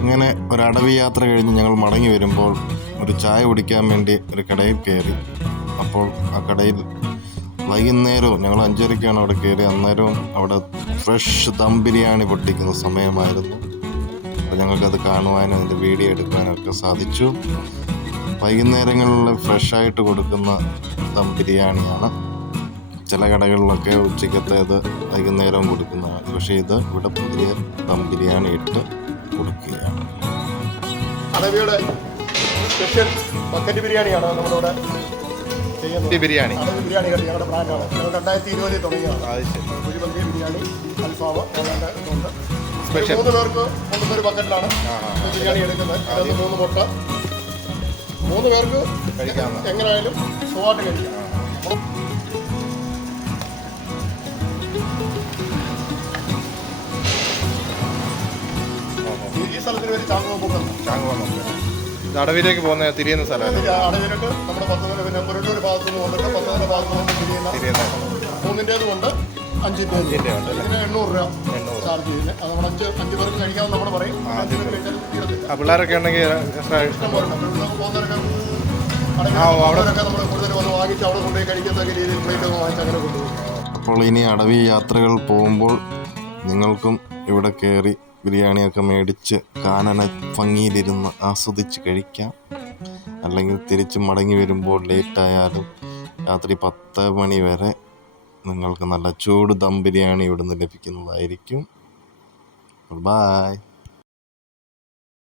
ഇങ്ങനെ ഒരു അടവി യാത്ര കഴിഞ്ഞ് ഞങ്ങൾ മടങ്ങി വരുമ്പോൾ ഒരു ചായ കുടിക്കാൻ വേണ്ടി ഒരു കടയിൽ കയറി. അപ്പോൾ ആ കടയിൽ വൈകുന്നേരവും ഞങ്ങൾ 5:30 അവിടെ കയറി. അന്നേരവും അവിടെ ഫ്രഷ് ദം ബിരിയാണി പൊട്ടിക്കുന്ന സമയമായിരുന്നു. അപ്പോൾ ഞങ്ങൾക്കത് കാണുവാനും അതിൻ്റെ വീഡിയോ എടുക്കാനും ഒക്കെ സാധിച്ചു. വൈകുന്നേരങ്ങളിൽ ഫ്രഷായിട്ട് കൊടുക്കുന്ന ദം ബിരിയാണിയാണ്. ചില കടകളിലൊക്കെ ഉച്ചക്കത്തേത് വൈകുന്നേരം കൊടുക്കുന്നതാണ്. പക്ഷേ ഇത് ഇവിടെ പുതിയ ദം ബിരിയാണി ഇട്ട് കൊടുക്കുകയാണ്. അടവിയുടെ സ്പെഷ്യൽ ബക്കറ്റ് ബിരിയാണിയാണ് നമ്മളിവിടെ ചെയ്യുന്നത്. ബിരിയാണി ഞങ്ങളുടെ ബ്രാൻഡാണ്. ഞങ്ങൾ 2020 തുടങ്ങിയതാണ്. കുഴിമന്തി, ബിരിയാണി, അൽഫാം ഉണ്ട്. സ്പെഷ്യൽ 3 പേർക്ക് കൊണ്ടുവന്നൊരു ബക്കറ്റിലാണ് ബിരിയാണി എടുക്കുന്നത്. 3 മുട്ട 3 പേർക്ക് കഴിക്കാം. എങ്ങനെയായാലും സുഖമായിട്ട് കഴിക്കാം. ഈ സ്ഥലത്തിന് പേര് ചാങ്ങുവ. അടവിലേക്ക് പോകുന്ന തിരിയുന്ന സ്ഥലമാണ്. അടവിലേക്ക് നമ്മുടെ 10 മുരട്ടൂർ ഭാഗത്തു നിന്ന് വന്നിട്ട് 10 ഭാഗത്തു നിന്ന് തിരിയുന്ന 3-ൻ്റേതും ഉണ്ട്, 5-ൻ്റേതും ഉണ്ട്. ഇതിന് 800 രൂപ ചാർജ് ചെയ്യുന്നത്. അത് നമ്മൾ 5 പേർക്ക് കഴിക്കാമെന്ന് നമ്മൾ പറയും. പിള്ളേരൊക്കെ ഉണ്ടെങ്കിൽ ഇഷ്ടം പോലെ അവിടെയൊക്കെ നമ്മൾ കൂടുതൽ വന്ന് വാങ്ങിച്ച് അവിടെ കൊണ്ടുപോയി കഴിക്കത്തക്ക രീതിയിൽ പ്ലേറ്റ് വാങ്ങിച്ച് അങ്ങനെ കൊണ്ടുപോകും. അപ്പോൾ ഇനി അടവി യാത്രകൾ പോകുമ്പോൾ നിങ്ങൾക്കും ഇവിടെ കയറി ബിരിയാണിയൊക്കെ മേടിച്ച് കാനന ഭംഗിയിലിരുന്ന് ആസ്വദിച്ച് കഴിക്കാം. അല്ലെങ്കിൽ തിരിച്ച് മടങ്ങി വരുമ്പോൾ ലേറ്റായാലും രാത്രി 10 മണി വരെ നിങ്ങൾക്ക് നല്ല ചൂട് ദം ബിരിയാണി ഇവിടുന്ന് ലഭിക്കുന്നതായിരിക്കും. ബൈ.